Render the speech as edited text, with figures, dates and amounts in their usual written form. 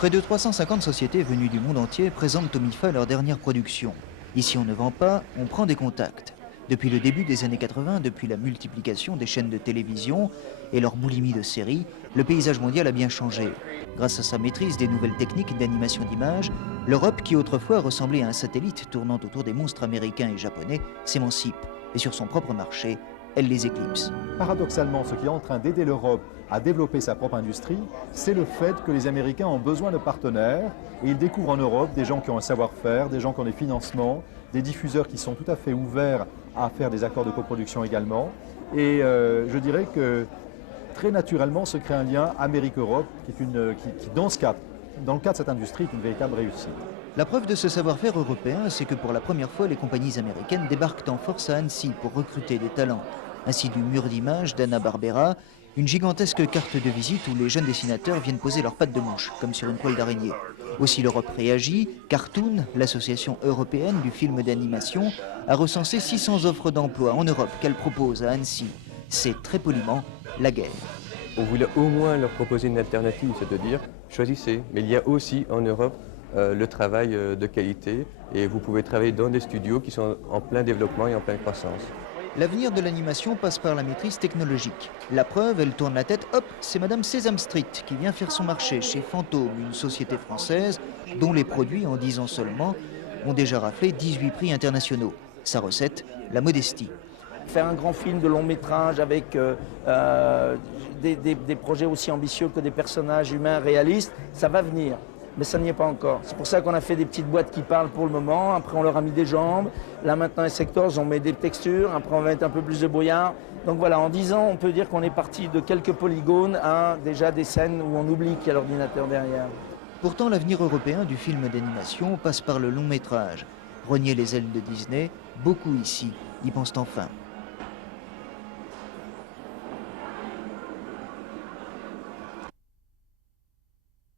Près de 350 sociétés venues du monde entier présentent au MIFA leur dernière production. Ici, on ne vend pas, on prend des contacts. Depuis le début des années 80, depuis la multiplication des chaînes de télévision et leur boulimie de séries, le paysage mondial a bien changé. Grâce à sa maîtrise des nouvelles techniques d'animation d'image, l'Europe, qui autrefois ressemblait à un satellite tournant autour des monstres américains et japonais, s'émancipe. Et sur son propre marché, elle les éclipse. Paradoxalement, ce qui est en train d'aider l'Europe à développer sa propre industrie, c'est le fait que les Américains ont besoin de partenaires et ils découvrent en Europe des gens qui ont un savoir-faire, des gens qui ont des financements, des diffuseurs qui sont tout à fait ouverts à faire des accords de coproduction également. Et je dirais que très naturellement se crée un lien Amérique-Europe qui dans le cadre de cette industrie, est une véritable réussite. La preuve de ce savoir-faire européen, c'est que pour la première fois, les compagnies américaines débarquent en force à Annecy pour recruter des talents. Ainsi du mur d'image d'Hanna-Barbera, une gigantesque carte de visite où les jeunes dessinateurs viennent poser leurs pattes de mouche, comme sur une toile d'araignée. Aussi l'Europe réagit. Cartoon, l'association européenne du film d'animation, a recensé 600 offres d'emploi en Europe qu'elle propose à Annecy. C'est très poliment la guerre. On voulait au moins leur proposer une alternative, c'est-à-dire choisissez. Mais il y a aussi en Europe le travail de qualité et vous pouvez travailler dans des studios qui sont en plein développement et en pleine croissance. L'avenir de l'animation passe par la maîtrise technologique. La preuve, elle tourne la tête, hop, c'est Madame Sesame Street qui vient faire son marché chez Fantôme, une société française dont les produits, en 10 ans seulement, ont déjà raflé 18 prix internationaux. Sa recette, la modestie. Faire un grand film de long métrage avec des projets aussi ambitieux que des personnages humains réalistes, ça va venir. Mais ça n'y est pas encore. C'est pour ça qu'on a fait des petites boîtes qui parlent pour le moment. Après, on leur a mis des jambes. Là, maintenant, les sectors, on met des textures. Après, on va mettre un peu plus de brouillard. Donc voilà, en 10 ans, on peut dire qu'on est parti de quelques polygones à déjà des scènes où on oublie qu'il y a l'ordinateur derrière. Pourtant, l'avenir européen du film d'animation passe par le long métrage. Renier les ailes de Disney, beaucoup ici y pensent enfin.